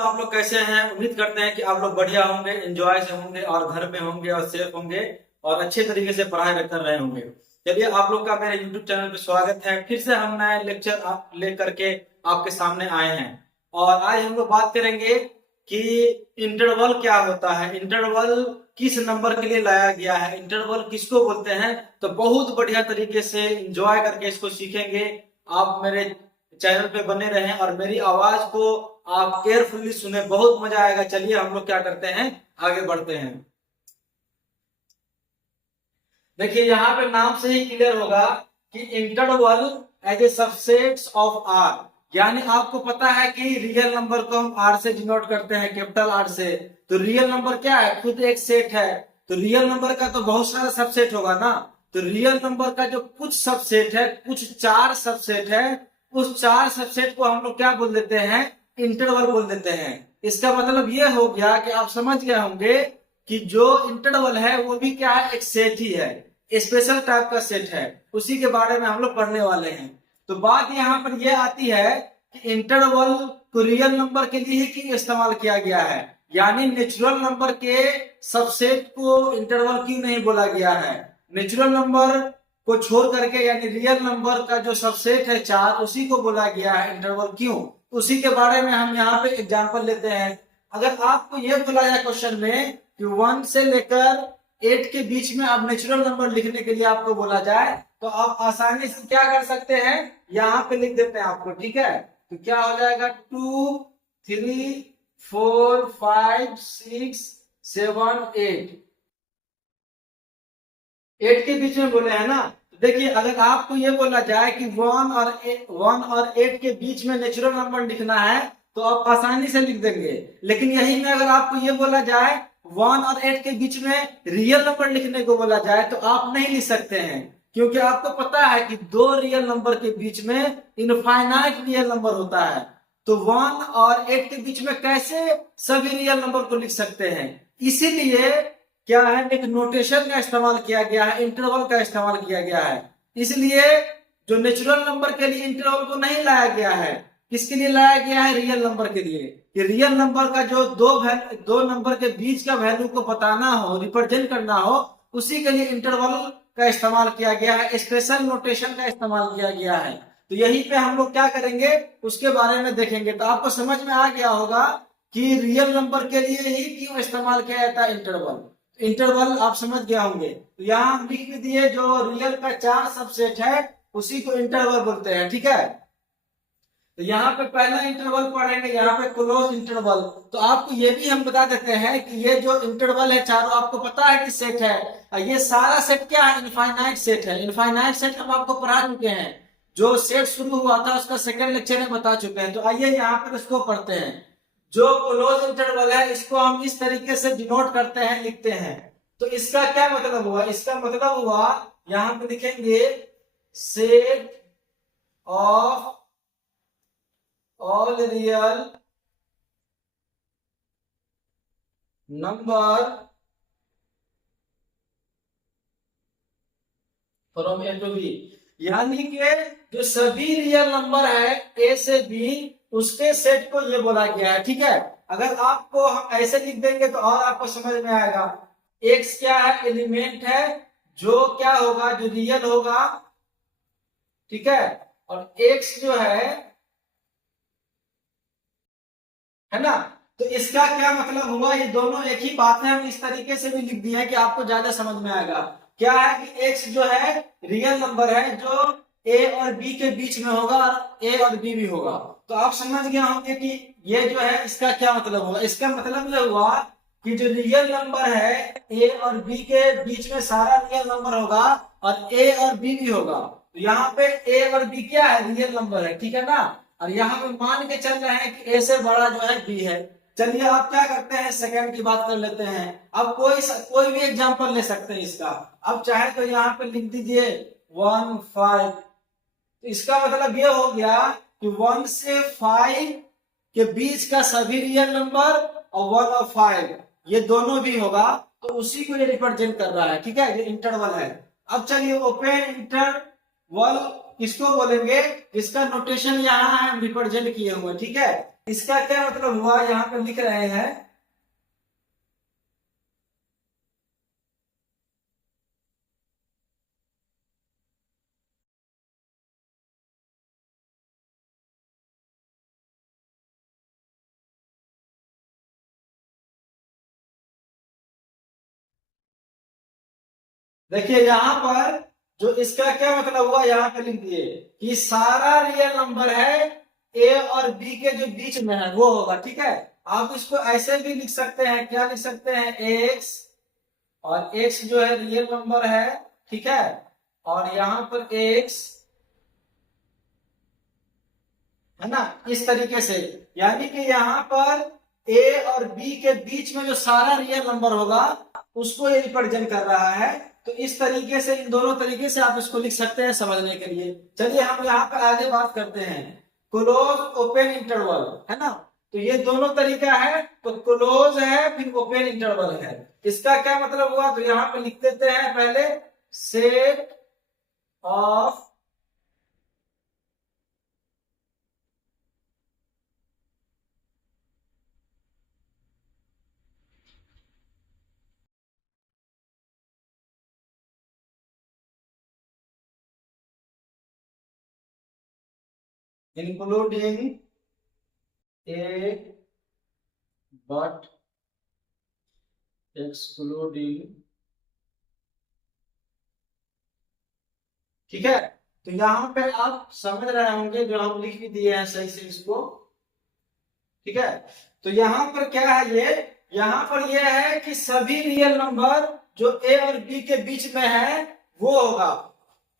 तो आप लोग कैसे हैं? उम्मीद करते हैं कि आप लोग बढ़िया होंगे, एंजॉय से होंगे और घर में होंगे और सेफ होंगे और अच्छे तरीके से पढ़ाई कर रहे होंगे। चलिए, आप लोग का मेरे YouTube चैनल पे स्वागत है। फिर से हम नए लेक्चर लेकर के आपके सामने आए हैं और आज हम लोग बात करेंगे कि इंटरवल क्या होता है, इंटरवल किस नंबर के लिए लाया गया है, इंटरवल किसको बोलते हैं। तो बहुत बढ़िया तरीके से एंजॉय करके इसको सीखेंगे। आप मेरे चैनल पे बने रहें और मेरी आवाज को आप केयरफुली सुने, बहुत मजा आएगा। चलिए हम लोग क्या करते हैं, आगे बढ़ते हैं। देखिए, यहाँ पे नाम से ही क्लियर होगा कि interval as a subsets of R, यानी आपको पता है कि रियल नंबर को हम आर से डिनोट करते हैं, कैपिटल आर से। तो रियल नंबर क्या है? खुद एक सेट है। तो रियल नंबर का तो बहुत सारा सबसेट होगा ना। तो रियल नंबर का जो कुछ सबसेट है, कुछ चार सबसेट है, उस चार सबसेट को हम लोग क्या बोल देते हैं? इंटरवल बोल देते हैं। इसका मतलब ये हो गया कि आप समझ गए होंगे कि जो इंटरवल है वो भी क्या है? एक सेट ही है, स्पेशल टाइप का सेट है। उसी के बारे में हम लोग पढ़ने वाले हैं। तो बात यहाँ पर यह आती है कि इंटरवल को रियल नंबर के लिए ही क्यों इस्तेमाल किया गया है, यानी नेचुरल नंबर के सबसेट को इंटरवल क्यों नहीं बोला गया है। नेचुरल नंबर को छोड़ करके यानी रियल नंबर का जो सबसेट है चार, उसी को बोला गया है इंटरवल। क्यों? उसी के बारे में हम यहाँ पे एग्जांपल लेते हैं। अगर आपको यह बोला जाए क्वेश्चन में कि 1 से लेकर 8 के बीच में आप नेचुरल नंबर लिखने के लिए आपको बोला जाए, तो आप आसानी से क्या कर सकते हैं? यहाँ पे लिख देते हैं आपको, ठीक है। तो क्या हो जाएगा? 2, 3, 4, 5, 6, 7, 8। 8 के बीच में बोले हैं ना। देखिए, अगर आपको ये बोला जाए कि 1 और 8 के बीच में नेचुरल नंबर लिखना है तो आप आसानी से लिख देंगे। लेकिन यही में अगर आपको ये बोला जाए 1 और 8 के बीच में रियल नंबर लिखने को बोला जाए तो आप नहीं लिख सकते हैं, क्योंकि आपको पता है कि दो रियल नंबर के बीच में इनफाइनाइट रियल नंबर होता है। तो 1 और 8 के बीच में कैसे सभी रियल नंबर को लिख सकते हैं? इसीलिए क्या है, एक नोटेशन का इस्तेमाल किया गया है, इंटरवल का इस्तेमाल किया गया है। इसलिए जो नेचुरल नंबर के लिए इंटरवल को नहीं लाया गया है, किसके लिए लाया गया है? रियल नंबर के लिए। कि रियल नंबर का जो दो नंबर के बीच का वैल्यू को बताना हो, रिप्रेजेंट करना हो, उसी के लिए इंटरवल का इस्तेमाल किया गया है, स्पेशल नोटेशन का इस्तेमाल किया गया है। तो यही पे हम लोग क्या करेंगे, उसके बारे में देखेंगे। तो आपको समझ में आ गया होगा कि रियल नंबर के लिए ही क्यों इस्तेमाल किया जाता है इंटरवल। इंटरवल आप समझ गए होंगे। तो यहाँ हम लिख भी दिए, जो रियल का चार सबसेट है उसी को इंटरवल बोलते हैं, ठीक है। तो यहाँ पे पहला इंटरवल पढ़ेंगे, यहाँ पे क्लोज इंटरवल। तो आपको ये भी हम बता देते हैं कि ये जो इंटरवल है चारों, आपको पता है कि सेट है। ये सारा सेट क्या है? इनफाइनाइट सेट है। इनफाइनाइट सेट हम आपको पढ़ा चुके हैं। जो सेट शुरू हुआ था उसका सेकंड लेक्चर में बता चुके हैं। तो आइए यहाँ पर इसको पढ़ते हैं। जो क्लोज इंटरवल है इसको हम इस तरीके से डिनोट करते हैं, लिखते हैं। तो इसका क्या मतलब हुआ? इसका मतलब हुआ, यहां पे लिखेंगे set of all real number from A to B, यानी कि जो सभी रियल नंबर है ए से बी, उसके सेट को ये बोला गया है, ठीक है। अगर आपको हम ऐसे लिख देंगे तो और आपको समझ में आएगा। एक्स क्या है? एलिमेंट है, जो क्या होगा? जो रियल होगा, ठीक है। और एक्स जो है ना। तो इसका क्या मतलब हुआ? ये दोनों एक ही बात है, हम इस तरीके से भी लिख दिए हैं कि आपको ज्यादा समझ में आएगा। क्या है कि एक्स जो है रियल नंबर है, जो ए और बी के बीच में होगा और ए और बी भी होगा। तो आप समझ गए होंगे कि ये जो है इसका क्या मतलब हुआ। इसका मतलब ये हुआ कि जो रियल नंबर है ए और बी के बीच में सारा रियल नंबर होगा और ए और बी भी होगा। तो यहाँ पे ए और बी क्या है? रियल नंबर है, ठीक है ना। और यहाँ पे मान के चल रहे हैं कि ए से बड़ा जो है बी है। चलिए आप क्या करते हैं, सेकंड की बात कर लेते हैं। अब कोई भी एग्जांपल ले सकते हैं इसका। अब चाहे तो यहाँ पे लिख दीजिए 1, 5। तो इसका मतलब ये हो गया कि 1 से 5 के बीच का सभी रियल नंबर और 1 और 5 ये दोनों भी होगा, तो उसी को ये रिप्रेजेंट कर रहा है, ठीक है। ये इंटरवल है। अब चलिए ओपन इंटरवल किसको बोलेंगे? इसका नोटेशन यहाँ है, हम रिप्रेजेंट किए हुए, ठीक है। इसका क्या मतलब हुआ, यहाँ पे लिख रहे हैं देखिए यहाँ पर जो इसका क्या मतलब हुआ, यहाँ पे लिख दिए कि सारा रियल नंबर है ए और बी के जो बीच में है वो होगा। ठीक है, आप इसको ऐसे भी लिख सकते हैं, क्या लिख सकते हैं, एक्स, और एक्स जो है रियल नंबर है, ठीक है, और यहाँ पर एक्स है ना, इस तरीके से। यानी कि यहाँ पर ए और बी के बीच में जो सारा रियल नंबर होगा उसको ये रिप्रेजेंट कर रहा है। तो इस तरीके से, इन दोनों तरीके से आप इसको लिख सकते हैं समझने के लिए। चलिए हम यहाँ पर आगे बात करते हैं, क्लोज ओपन इंटरवल है ना। तो ये दोनों तरीका है, तो क्लोज है फिर ओपन इंटरवल है। इसका क्या मतलब हुआ, तो यहाँ पे लिख देते हैं पहले set of including A but excluding, ठीक है। तो यहाँ पे आप समझ रहे होंगे, जो हम लिख भी दिए हैं सही से इसको, ठीक है। तो यहाँ पर क्या है, ये यहाँ पर यह है कि सभी रियल नंबर जो ए और बी के बीच में है वो होगा।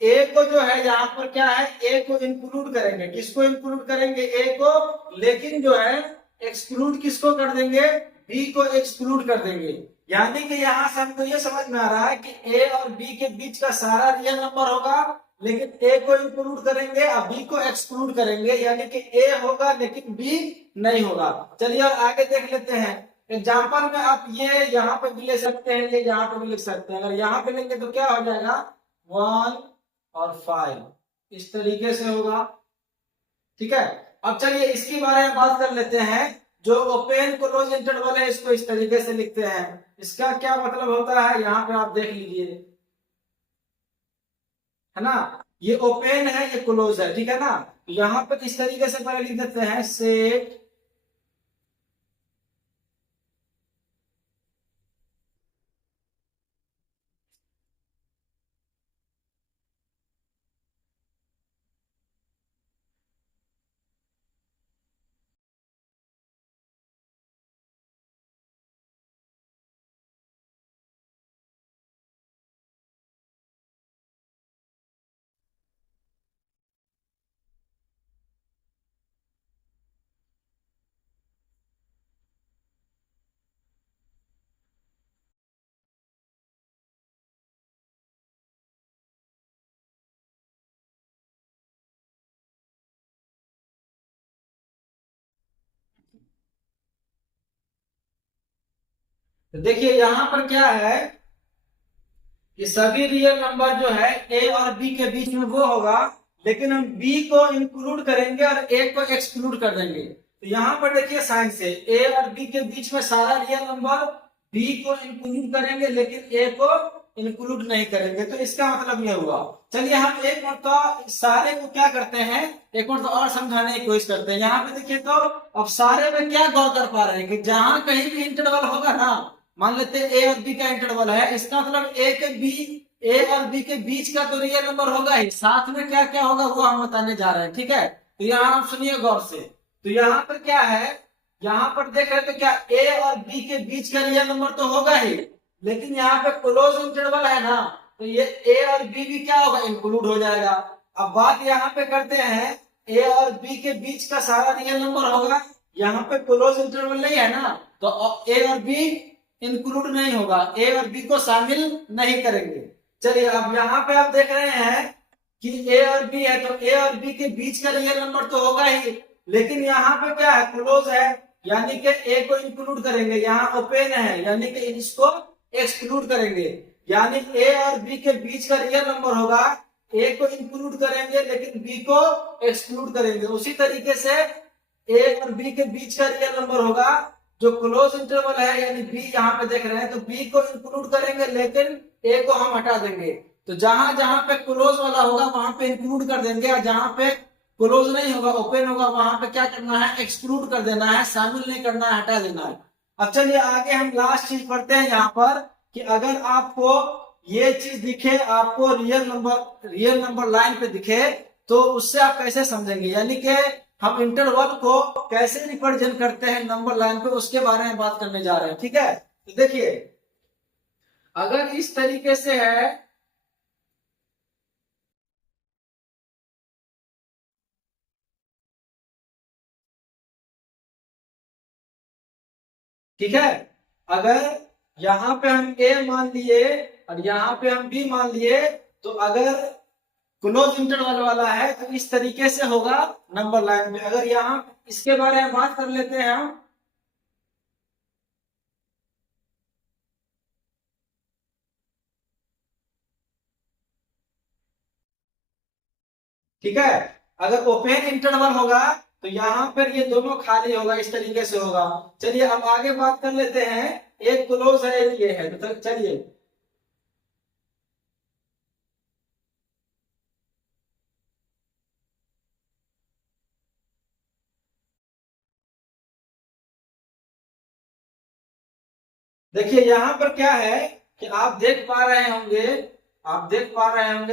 ए को जो है यहाँ पर क्या है, ए को इंक्लूड करेंगे, किसको इंक्लूड करेंगे, ए को, लेकिन जो है एक्सक्लूड किसको कर देंगे, बी को एक्सक्लूड कर देंगे। यानी कि यहाँ से हमको ये समझ में आ रहा है कि ए और बी के बीच का सारा रियल नंबर होगा, लेकिन ए को इंक्लूड करेंगे और बी को एक्सक्लूड करेंगे, यानी कि ए होगा लेकिन बी नहीं होगा। चलिए और आगे देख लेते हैं। एग्जाम्पल में आप ये यहाँ पे भी ले सकते हैं, ये यहाँ पे भी लिख सकते हैं। अगर यहाँ पे लेंगे तो क्या हो जाएगा, 1 और 5, इस तरीके से होगा। ठीक है, अब चलिए इसके बारे में बात कर लेते हैं। जो ओपन क्लोज इंटरवल है इसको इस तरीके से लिखते हैं। इसका क्या मतलब होता है, यहाँ पे आप देख लीजिए, है ना, ये ओपन है ये क्लोज है, ठीक है ना। यहाँ पे इस तरीके से पहले लिख देते हैं सेट तो देखिए यहाँ पर क्या है कि सभी रियल नंबर जो है ए और बी के बीच में वो होगा, लेकिन हम बी को इंक्लूड करेंगे और ए को एक्सक्लूड कर देंगे। तो यहाँ पर देखिए साइन से ए और बी के बीच में सारा रियल नंबर बी को इंक्लूड करेंगे लेकिन ए को इंक्लूड नहीं करेंगे। तो इसका मतलब यह हुआ। चलिए हम एक मरतबा सारे को क्या करते हैं, एक मरतबा और समझाने की कोशिश करते हैं। यहाँ पे देखिए तो अब सारे में क्या गौर कर पा रहे हैं कि जहां कहीं भी इंटरवल होगा ना, मान लेते हैं ए और बी का इंटरवल है, इसका मतलब ए और बी के बीच का तो रियल नंबर होगा ही, साथ में क्या क्या होगा वो हम बताने जा रहे हैं। ठीक है, तो यहाँ आप सुनिए गौर से। तो यहाँ पर क्या है, यहाँ पर देख रहे थे क्या, ए और बी के बीच का रियल नंबर तो होगा ही, लेकिन यहाँ पे क्लोज इंटरवल है ना, तो ये ए और बी भी क्या होगा, इंक्लूड हो जाएगा। अब बात यहाँ पे करते हैं, ए और बी के बीच का सारा रियल नंबर होगा, यहाँ पे क्लोज इंटरवल नहीं है ना, तो ए और बी इंक्लूड नहीं होगा, ए और बी को शामिल नहीं करेंगे। चलिए अब यहाँ पे आप देख रहे हैं कि ए और बी है, तो ए और बी के बीच का रियल नंबर तो होगा ही, लेकिन यहाँ पे क्या है, क्लोज है, यानी कि ए को इंक्लूड करेंगे। यहाँ ओपन है यानी कि इसको एक्सक्लूड करेंगे। यानी ए और बी के बीच का रियल नंबर होगा, ए को इंक्लूड करेंगे लेकिन बी को एक्सक्लूड करेंगे। उसी तरीके से ए और बी के बीच का रियल नंबर होगा। जो क्लोज इंटरवल है यानी बी यहाँ पे देख रहे हैं, तो बी को इंक्लूड करेंगे लेकिन ए को हम हटा देंगे। तो जहां जहां पे क्लोज वाला होगा वहां पे इंक्लूड कर देंगे, और जहां पे क्लोज नहीं होगा, ओपन होगा, वहां पे क्या करना है, एक्सक्लूड कर देना है, शामिल नहीं करना है, हटा देना है। अब चलिए आगे हम लास्ट चीज पढ़ते हैं यहाँ पर कि अगर आपको ये चीज दिखे, आपको रियल नंबर लाइन पे दिखे, तो उससे आप कैसे समझेंगे, यानी कि हम इंटरवल को कैसे रिप्रेजेंट करते हैं नंबर लाइन पे, उसके बारे में बात करने जा रहे हैं। ठीक है, तो देखिए अगर इस तरीके से है, ठीक है, अगर यहाँ पे हम ए मान लिए और यहाँ पे हम बी मान लिए, तो अगर क्लोज इंटरवल वाला है तो इस तरीके से होगा नंबर लाइन में। अगर यहाँ इसके बारे में बात कर लेते हैं हम, ठीक है, अगर ओपन इंटरवल होगा तो यहाँ पर ये दोनों खाली होगा, इस तरीके से होगा। चलिए अब आगे बात कर लेते हैं, एक क्लोज है एक ये है, तो चलिए देखिए यहाँ पर क्या है कि आप देख पा रहे होंगे,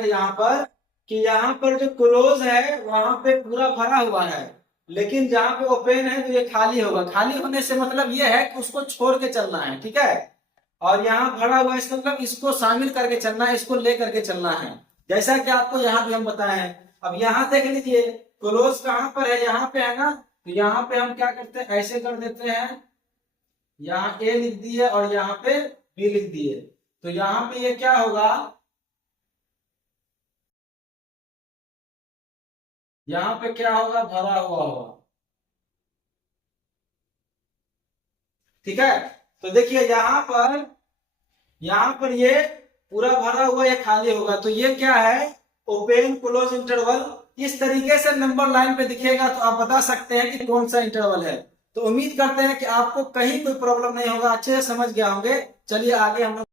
यहाँ पर कि यहाँ पर जो क्लोज है वहां पे पूरा भरा हुआ है, लेकिन जहाँ पे ओपन है तो ये खाली होगा। खाली होने से मतलब ये है कि उसको छोड़ के चलना है, ठीक है, और यहाँ भरा हुआ है इसका मतलब इसको शामिल करके चलना है, इसको ले करके चलना है, जैसा कि आपको यहाँ भी हम बताए हैं। अब यहाँ देख लीजिए क्लोज कहाँ पर है, यहाँ पे है ना, तो यहाँ पे हम क्या करते हैं, ऐसे कर देते हैं, यहाँ ए लिख दिए और यहाँ पे बी लिख दिए, तो यहाँ पे ये क्या होगा, यहाँ पे क्या होगा, भरा हुआ होगा। ठीक है, तो देखिए यहाँ पर ये पूरा भरा हुआ, ये खाली होगा, तो ये क्या है, ओपन क्लोज इंटरवल। इस तरीके से नंबर लाइन पे दिखेगा तो आप बता सकते हैं कि कौन सा इंटरवल है। तो उम्मीद करते हैं कि आपको कहीं कोई प्रॉब्लम नहीं होगा, अच्छे से समझ गया होंगे। चलिए आगे हम लोग